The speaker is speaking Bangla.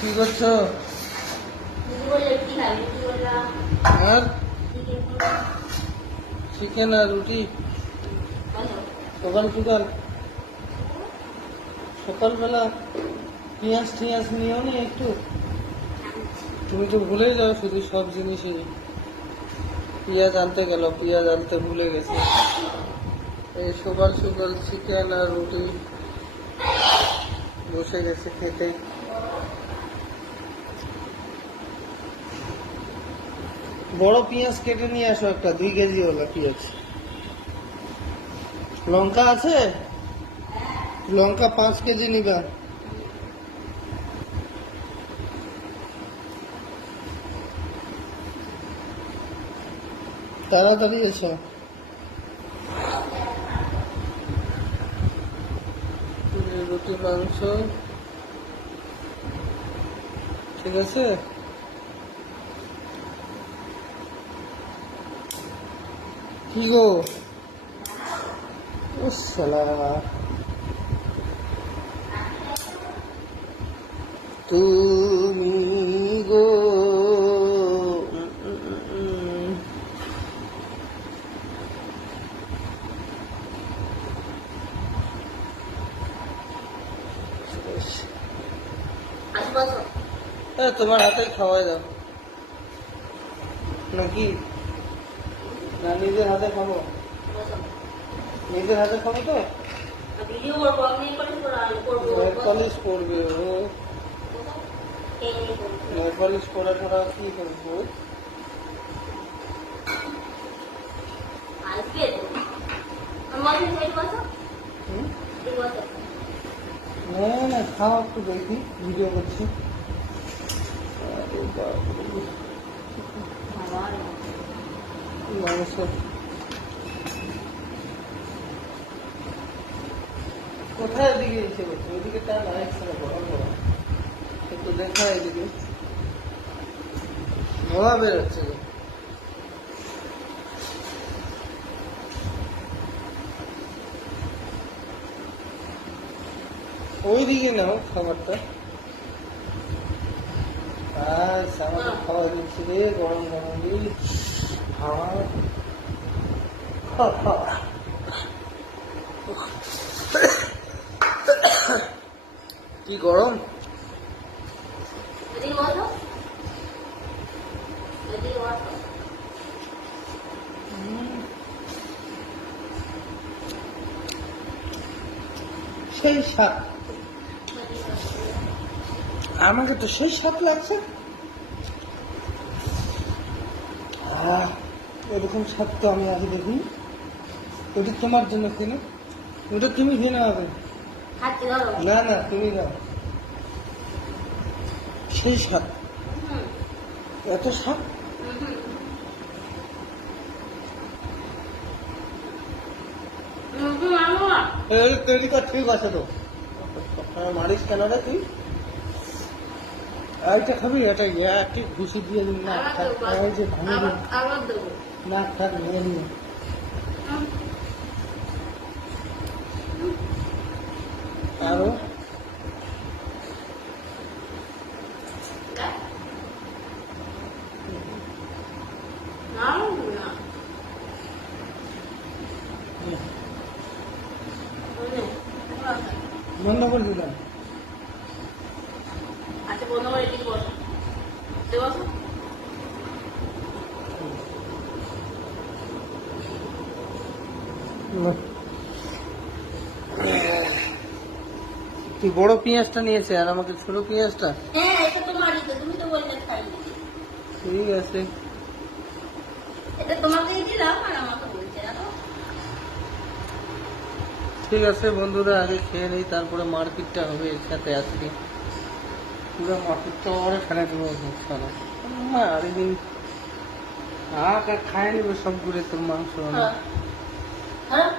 কি করছ? আর? চিকেন আর রুটি? সকাল সকাল? সকালবেলা পেঁয়াজ টিয়াজ নিও নি একটু? তুমি তো ভুলে যাও শুধু সব জিনিসই। পেঁয়াজ আনতে গেল, পেঁয়াজ আনতে ভুলে গেছে। এই সকাল সকাল চিকেন আর রুটি বসে গেছে খেতে। বড় পেঁয়াজ কেটে নিয়ে আসো একটা, দুই কেজি ওলা পেঁয়াজ। লঙ্কা আছে? লঙ্কা পাঁচ কেজি নিবা। তাড়াতাড়ি এসো। রুটি, মাংস। ঠিক আছে? কি গো? তুমি গো তোমার হাতে খাওয়াই দাও। নাকি? না, নিজের হাতে খাব। নিজের হাতে খাব তো? করব নেল পলিশ পরবে ও। করব নেল পলিশ পরে পরা কি করব না না, খাও একটু দেখি ভিডিও করছি। কোথায় এদিকে ইচ্ছে করছে ওইদিকে টান আরেকখানে গরম গরম একটু দেখা এদিকে ধোয়া বেরোচ্ছে। ওইদিকে নাও খাবারটা। আমাকে খাওয়া দিচ্ছি রে, গরম গরম কি গরম? সেই স্বাদ আমাকে তো সেই সাপ লাগছে। আহ, এরকম তো আমি আগে দেখি ওটা তোমার জন্য কিনে? ওটা তুমি কিনে হবে? না না তুমি নাও সেই স্বাদ এত স্বাদ তৈরি কর ঠিক আছে তো। হ্যাঁ, মারিস কেন রে তুই? এইটা খাবি? এটা একটি ঘুষি দিয়ে দিন না এই যে ভাঙে দিন না থাক নিয়ে নিয়ে আরও? বন্ধ করে দিলাম। করে তুই বড় পেঁয়াজটা নিয়েছে আর আমাকে ছোট পেঁয়াজটা? হ্যাঁ এটা তোমারই তো তুমি তো বললে খাই ঠিক আছে। এটা তোমাকেই দিলাম আর আমাকে বলছে ঠিক আছে বন্ধুরা আগে খেয়ে নিই তারপরে মারপিটটা হবে এর সাথে আজকে। পুরো ওরে ফেলে দেবো আর খায় নেবে সব ঘুরে তোর মাংস? হ্যাঁ। হ্যাঁ?